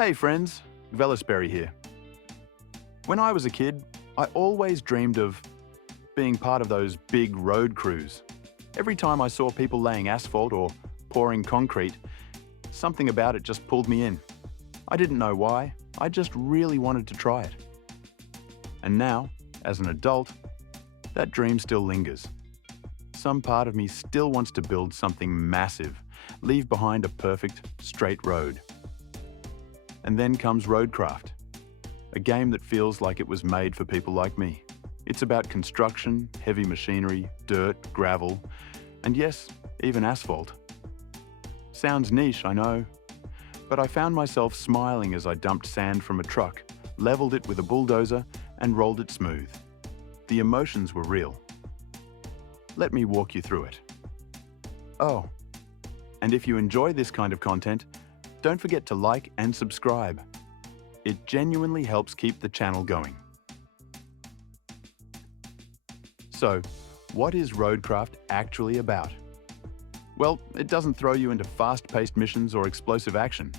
Hey friends, Velasberry here. When I was a kid, I always dreamed of being part of those big road crews. Every time I saw people laying asphalt or pouring concrete, something about it just pulled me in. I didn't know why, I just really wanted to try it. And now, as an adult, that dream still lingers. Some part of me still wants to build something massive, leave behind a perfect, straight road. And then comes Roadcraft, a game that feels like it was made for people like me. It's about construction, heavy machinery, dirt, gravel, and yes, even asphalt. Sounds niche, I know, but I found myself smiling as I dumped sand from a truck, leveled it with a bulldozer, and rolled it smooth. The emotions were real. Let me walk you through it. Oh, and if you enjoy this kind of content, don't forget to like and subscribe. It genuinely helps keep the channel going. So, what is Roadcraft actually about? Well, it doesn't throw you into fast-paced missions or explosive action.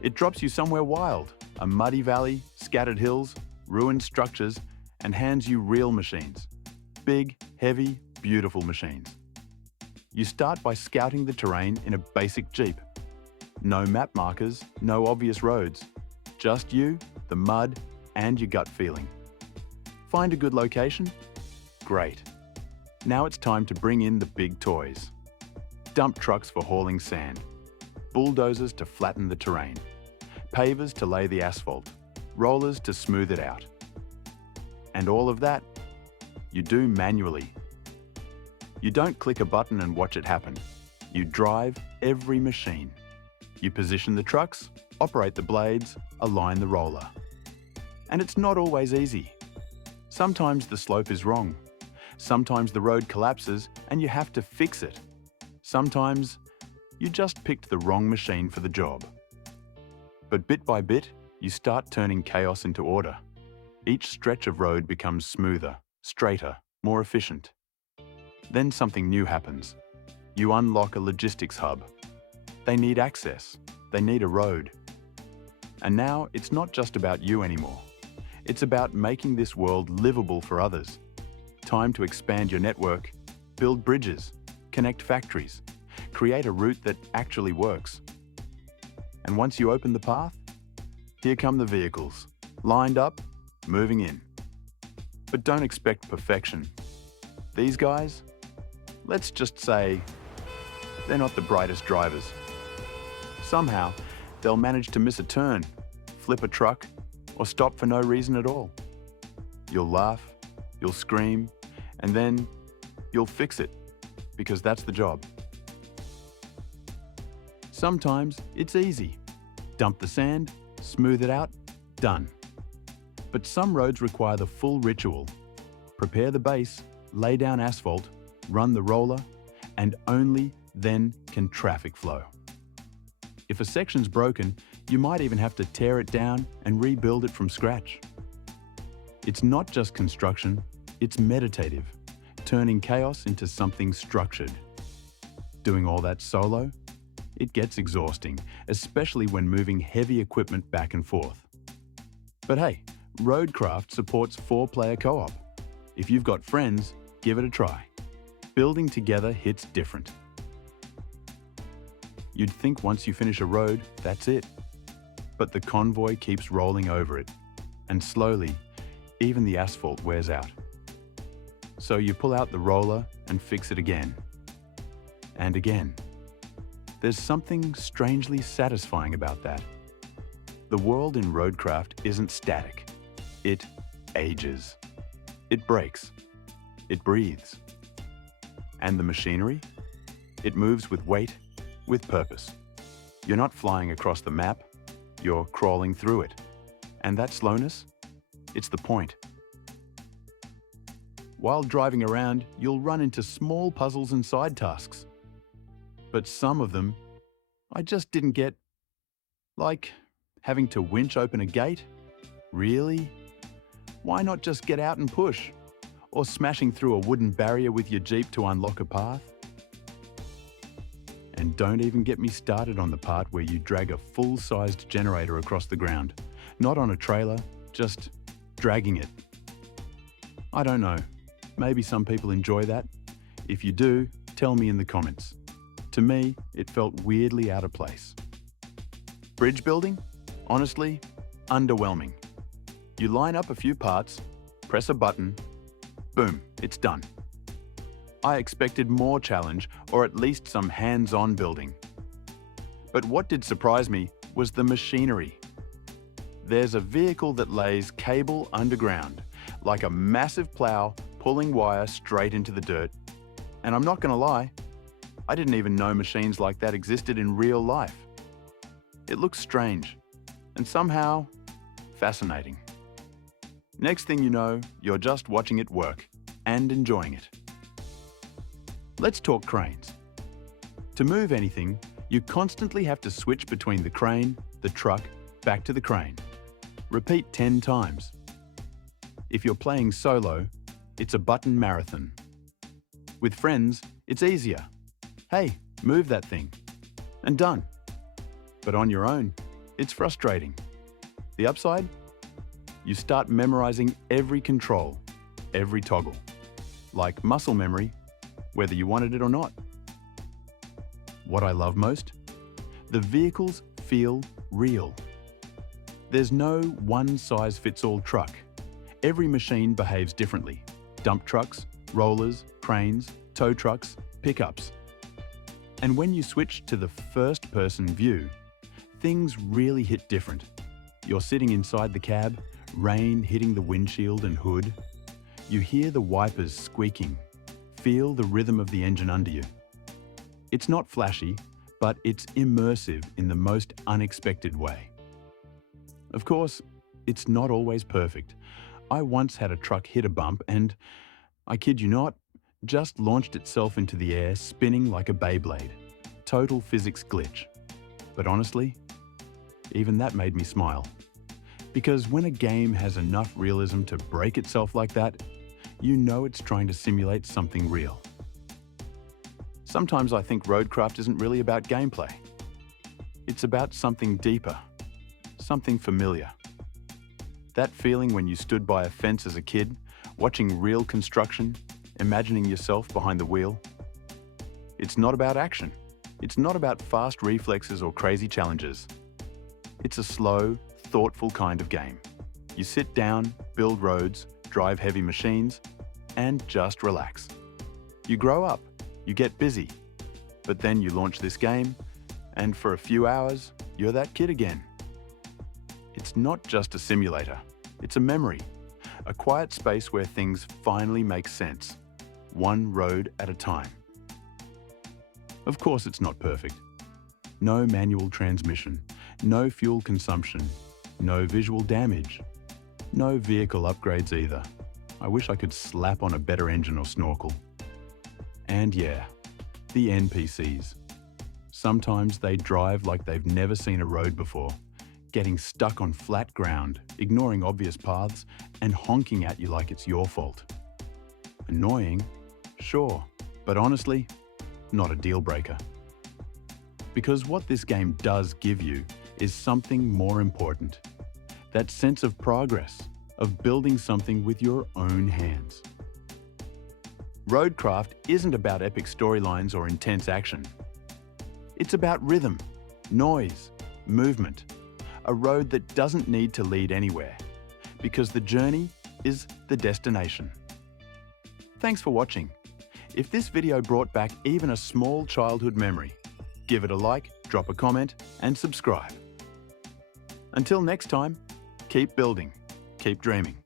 It drops you somewhere wild, a muddy valley, scattered hills, ruined structures, and hands you real machines. Big, heavy, beautiful machines. You start by scouting the terrain in a basic Jeep. No map markers, no obvious roads. Just you, the mud, and your gut feeling. Find a good location? Great. Now it's time to bring in the big toys. Dump trucks for hauling sand. Bulldozers to flatten the terrain. Pavers to lay the asphalt. Rollers to smooth it out. And all of that, you do manually. You don't click a button and watch it happen. You drive every machine. You position the trucks, operate the blades, align the roller. And it's not always easy. Sometimes the slope is wrong. Sometimes the road collapses and you have to fix it. Sometimes you just picked the wrong machine for the job. But bit by bit, you start turning chaos into order. Each stretch of road becomes smoother, straighter, more efficient. Then something new happens. You unlock a logistics hub. They need access. They need a road. And now it's not just about you anymore. It's about making this world livable for others. Time to expand your network, build bridges, connect factories, create a route that actually works. And once you open the path, here come the vehicles, lined up, moving in. But don't expect perfection. These guys, let's just say, they're not the brightest drivers. Somehow, they'll manage to miss a turn, flip a truck, or stop for no reason at all. You'll laugh, you'll scream, and then you'll fix it, because that's the job. Sometimes it's easy. Dump the sand, smooth it out, done. But some roads require the full ritual. Prepare the base, lay down asphalt, run the roller, and only then can traffic flow. If a section's broken, you might even have to tear it down and rebuild it from scratch. It's not just construction, it's meditative, turning chaos into something structured. Doing all that solo? It gets exhausting, especially when moving heavy equipment back and forth. But hey, Roadcraft supports 4-player co-op. If you've got friends, give it a try. Building together hits different. You'd think once you finish a road, that's it. But the convoy keeps rolling over it, and slowly, even the asphalt wears out. So you pull out the roller and fix it again. And again. There's something strangely satisfying about that. The world in Roadcraft isn't static. It ages. It breaks. It breathes. And the machinery? It moves with weight, with purpose. You're not flying across the map, you're crawling through it. And that slowness? It's the point. While driving around, you'll run into small puzzles and side tasks. But some of them, I just didn't get. Like, having to winch open a gate? Really? Why not just get out and push? Or smashing through a wooden barrier with your Jeep to unlock a path? And don't even get me started on the part where you drag a full-sized generator across the ground. Not on a trailer, just dragging it. I don't know. Maybe some people enjoy that. If you do, tell me in the comments. To me, it felt weirdly out of place. Bridge building? Honestly, underwhelming. You line up a few parts, press a button, boom, it's done. I expected more challenge or at least some hands-on building. But what did surprise me was the machinery. There's a vehicle that lays cable underground, like a massive plow pulling wire straight into the dirt. And I'm not gonna lie, I didn't even know machines like that existed in real life. It looks strange and somehow fascinating. Next thing you know, you're just watching it work and enjoying it. Let's talk cranes. To move anything, you constantly have to switch between the crane, the truck, back to the crane. Repeat 10 times. If you're playing solo, it's a button marathon. With friends, it's easier. Hey, move that thing. And done. But on your own, it's frustrating. The upside? You start memorizing every control, every toggle. Like muscle memory, whether you wanted it or not. What I love most? The vehicles feel real. There's no one-size-fits-all truck. Every machine behaves differently. Dump trucks, rollers, cranes, tow trucks, pickups. And when you switch to the first-person view, things really hit different. You're sitting inside the cab, rain hitting the windshield and hood. You hear the wipers squeaking, feel the rhythm of the engine under you. It's not flashy, but it's immersive in the most unexpected way. Of course, it's not always perfect. I once had a truck hit a bump and, I kid you not, just launched itself into the air spinning like a Beyblade. Total physics glitch. But honestly, even that made me smile. Because when a game has enough realism to break itself like that, you know it's trying to simulate something real. Sometimes I think Roadcraft isn't really about gameplay. It's about something deeper, something familiar. That feeling when you stood by a fence as a kid, watching real construction, imagining yourself behind the wheel. It's not about action. It's not about fast reflexes or crazy challenges. It's a slow, thoughtful kind of game. You sit down, build roads, drive heavy machines, and just relax. You grow up, you get busy, but then you launch this game, and for a few hours, you're that kid again. It's not just a simulator, it's a memory, a quiet space where things finally make sense, one road at a time. Of course it's not perfect. No manual transmission, no fuel consumption, no visual damage, no vehicle upgrades either. I wish I could slap on a better engine or snorkel. And yeah, the NPCs. Sometimes they drive like they've never seen a road before, getting stuck on flat ground, ignoring obvious paths, and honking at you like it's your fault. Annoying, sure, but honestly, not a deal breaker. Because what this game does give you is something more important. That sense of progress, of building something with your own hands. Roadcraft isn't about epic storylines or intense action. It's about rhythm, noise, movement, a road that doesn't need to lead anywhere, because the journey is the destination. Thanks for watching. If this video brought back even a small childhood memory, give it a like, drop a comment, and subscribe. Until next time, keep building, keep dreaming.